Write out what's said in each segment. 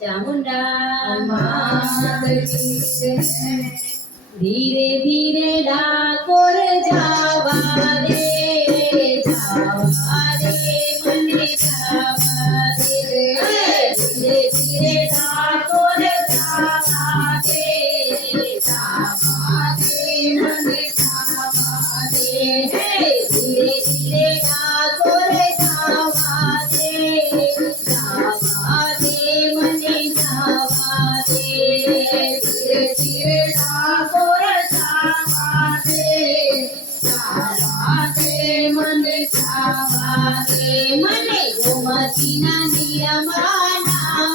ચામુંડા ધીરે ધીરે ડા લાગે મને ગોમતીના નીરમાના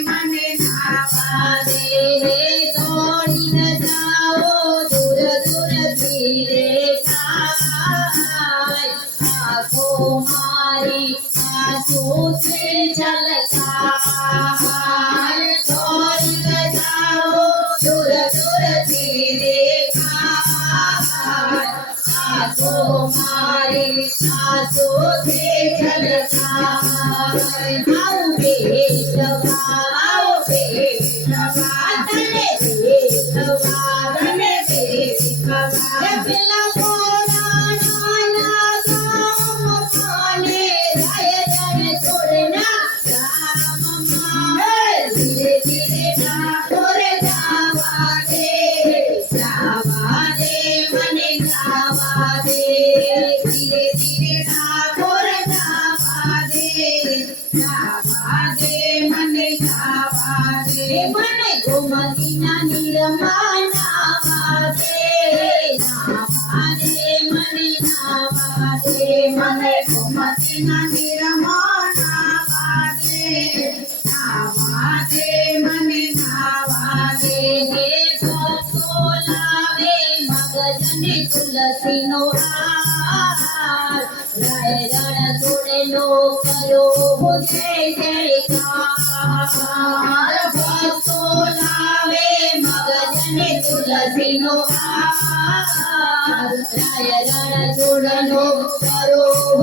મને આવા દે દોડીને જાઓ દૂર દૂર ધીરે આખો મારી સાસુ છે જલતા દોડીને જાઓ દૂર દૂર ધીરે આખો મારી સાસુ છે જલતા મારું બેટા મને સુમતિના નિરમોના વાદે આવા દે મને આવા દે હે ભક્તો લાવે જય જય કાર ભક્તો લાવે తులసిను రాయ చూడను సరోహ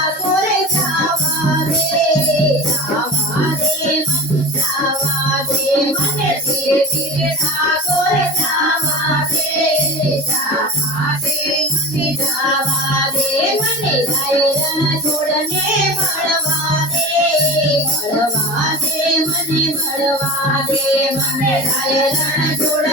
मने भैरन छोड़ने मड़वा दे दे मने मड़वा दे मने भैरन छोड़